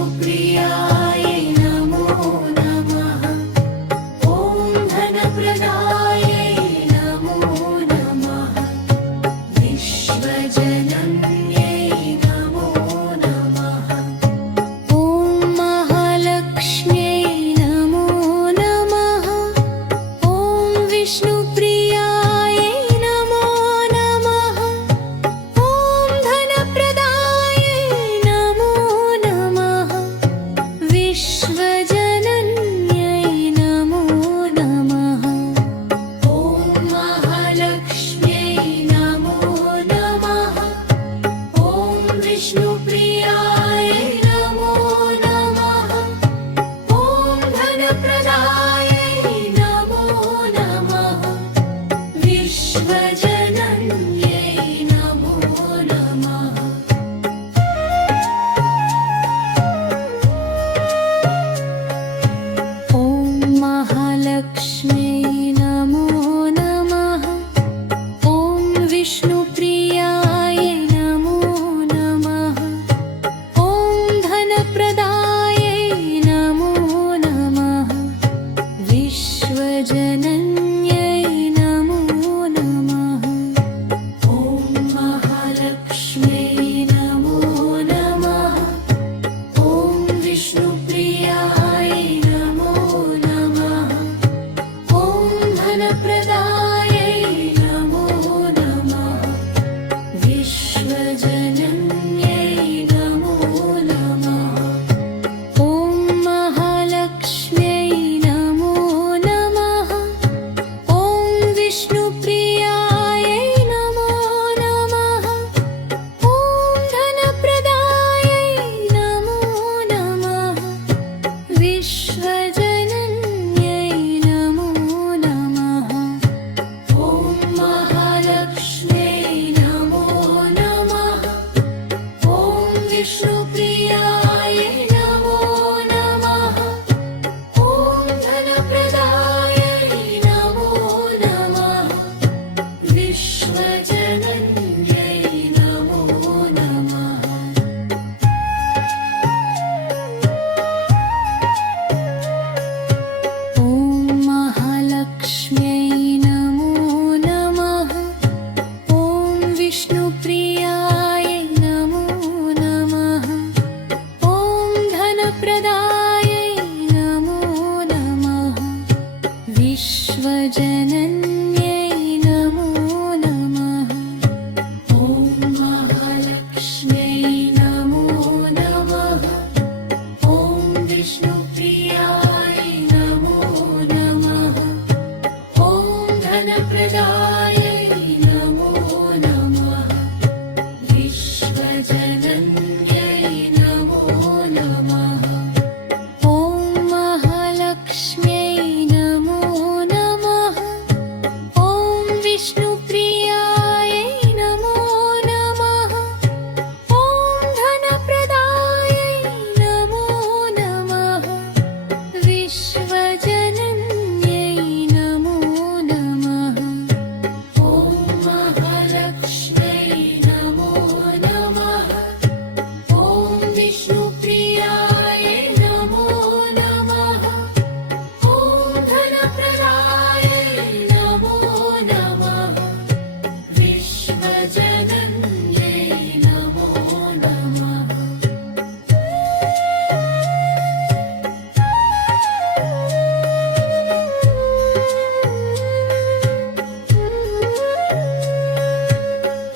विष्णुप्रियाय नमो नमः। ॐ धनप्रदाय नमो नमः। विश्वजनन्यै नमो नमः। ॐ महालक्ष्म्यै नमो नमः। ॐ विष्णुप्रियाय नमो नमः। ॐ धनप्रदाय नमो नमः। विश्वजनन्यै नमो नमः। ॐ महालक्ष्म्यै नमो नमः। ॐ विष्णुप्रियाय नमो नमः। ॐ धनप्रदाय नमो नमः। विश्वजनन्यै नमो नमः। ॐ महालक्ष्म्यै नमो नमः। ॐ विष्णुप्रियाय नमो नमः। ॐ धनप्रदाय नमो नमः। विश्वजनन्यै नमो नमः। ॐ महालक्ष्म्यै नमो नमः। ॐ विष्णुप्रियाय नमो नमः। ॐ धनप्रदाय नमो नमः। विश्वजनन्यै नमो नमः। ॐ महालक्ष्म्यै नमो नमः। ॐ विष्णुप्रियाय नमो नमः। ॐ धनप्रदाय नमो नमः। विश्वजनन्यै नमो नमः। ॐ महालक्ष्म्यै नमो नमः। ॐ विष्णुप्रियाय नमो नमः। ॐ धनप्रदाय नमो नमः। विश्वजनन्यै नमो नमः। ॐ महालक्ष्म्यै नमो नमः। ॐ विष्णुप्रियाय नमो नमः। ॐ धनप्रदाय नमो नमः। विश्वजनन्यै नमो नमः। ॐ महालक्ष्म्यै नमो नमः। ॐ विष्णुप्रियाय नमो नमः। ॐ धनप्रदाय नमो नमः। विश्वजनन्यै नमो नमः। ॐ महालक्ष्म्यै नमो नमः। ॐ विष्णुप्रियाय नमो नमः। ॐ धनप्रदाय नमो नमः। विश्वजनन्यै नमो नमः। ॐ महालक्ष्म्यै नमो नमः। ॐ विष्णुप्रियाय नमो नमः। ॐ धनप्रदाय नमो नमः। विश्वजनन्यै नमो नमः।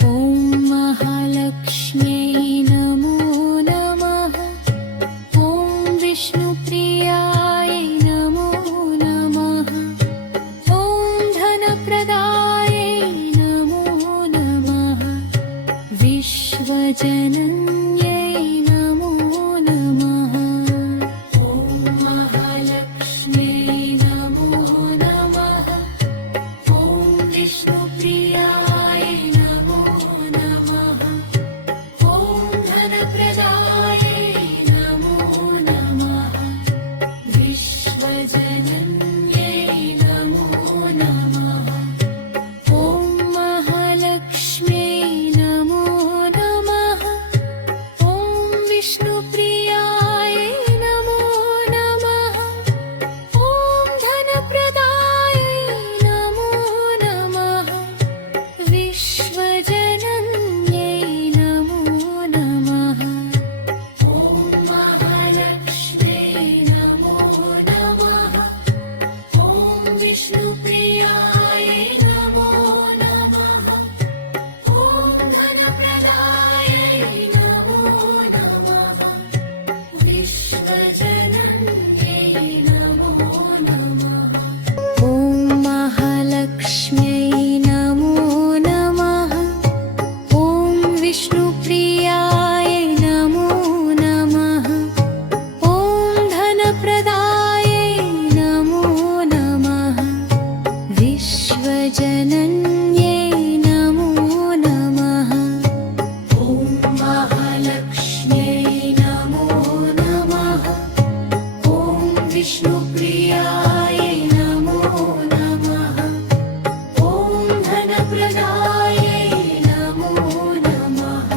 ॐ महालक्ष्म्यै नमो नमः। ॐ विष्णुप्रियाय नमो नमः। ॐ धनप्रदाय नमो नमः। विश्वजनन्यै नमो नमः। ॐ महालक्ष्म्यै नमो नमः। ॐ विष्णुप्रियाय नमो नमः। ॐ धनप्रदाय नमो नमः। विश्वजनन्यै नमो नमः ॐ महालक्ष्म्यै नमो नमः ॐ विष्णुप्रियाय नमो नमः ॐ धनप्रदायै नमो नमः विश्वजनन्यै नमो नमः ॐ महालक्ष्म्यै नमो नमः ॐ विष्णुप्रियाय नमो नमः ॐ धनप्रदायै नमो नमः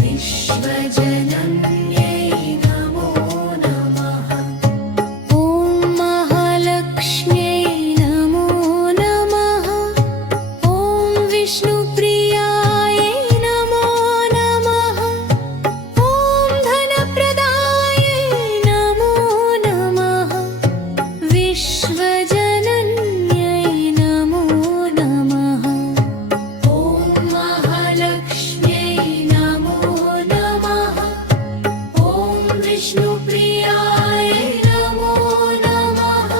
विश्वजनन्यै नमो नमः ॐ महालक्ष्म्यै नमो नमः ॐ विष्णुप्रियाय नमो नमः ॐ धनप्रदायै नमो नमः विश्वजनन्यै नमो नमः ॐ महालक्ष्म्यै नमो नमः ॐ विष्णुप्रियाय नमो नमः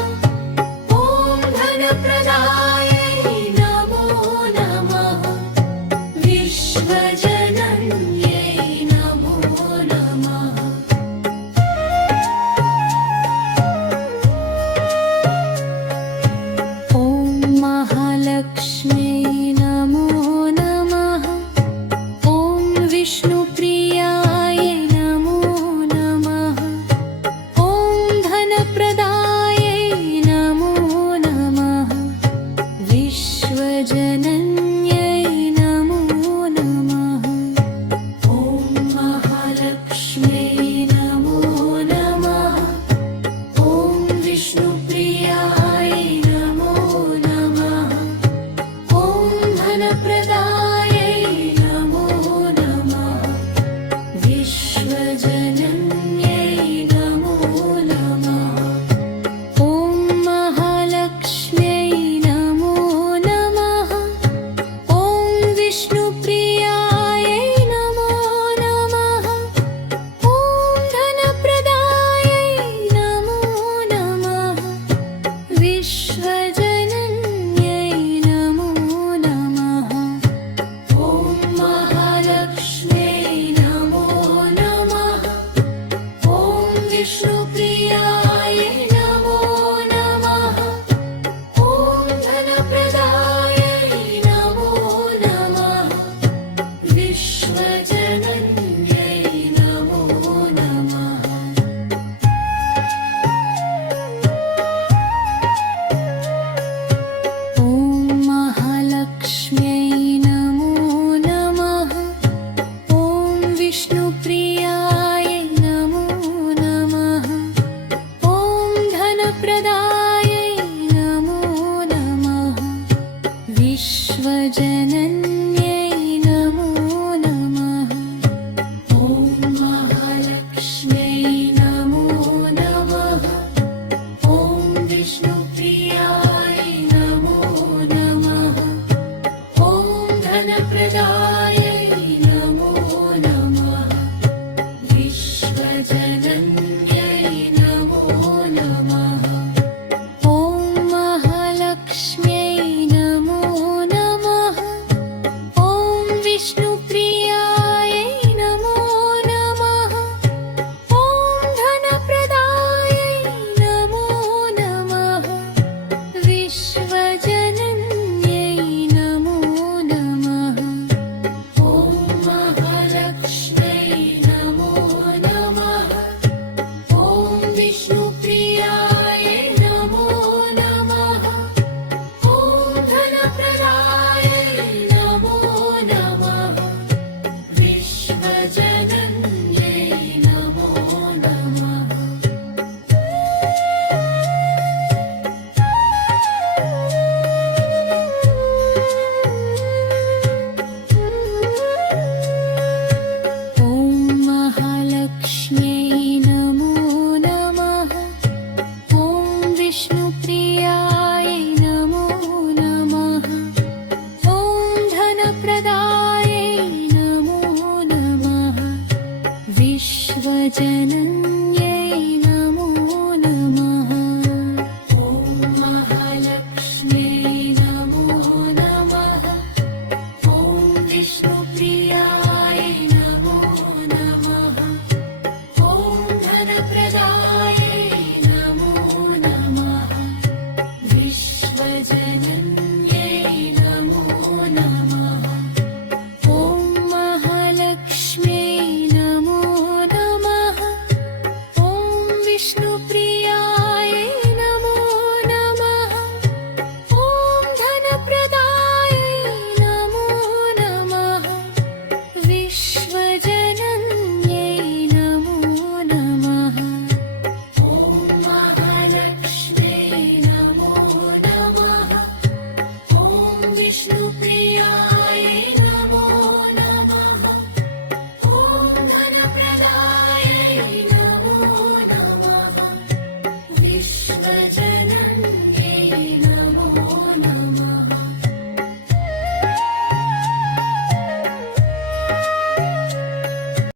ॐ धनप्रदायै नमो नमः विश्वजनन्यै नमो नमः ॐ महालक्ष्म्यै नमो नमः ॐ विष्णुप्रियाय नमो नमः ॐ धनप्रदायै नमो नमः विश्वजनन्यै नमो नमः ॐ महालक्ष्म्यै नमो नमः ॐ विष्णुप्रियाय नमो नमः ॐ धनप्रदायै नमो नमः विश्वजनन्यै नमो नमः ॐ महालक्ष्म्यै नमो नमः ॐ विष्णुप्रियाय नमो नमः ॐ धनप्रदायै नमो नमः विश्वजनन्यै नमो नमः ॐ महालक्ष्म्यै नमो नमः ॐ विष्णुप्रियाय नमो नमः ॐ धनप्रदायै नमो नमः विश्वजनन्यै नमो नमः ॐ महालक्ष्म्यै नमो नमः ॐ विष्णुप्रियाय नमो नमः ॐ धनप्रदायै नमो नमः विश्वजनन्यै नमो नमः ॐ महालक्ष्म्यै नमो नमः ॐ विष्णुप्रियाय नमो नमः ॐ धनप्रदायै नमो नमः विश्वजनन्यै नमो नमः ॐ महालक्ष्म्यै नमो नमः ॐ विष्णुप्रियाय नमो नमः ॐ धनप्रदायै नमो नमः विश्वजनन्यै नमो नमः ॐ महालक्ष्म्यै नमो नमः विष्णुप्रियायै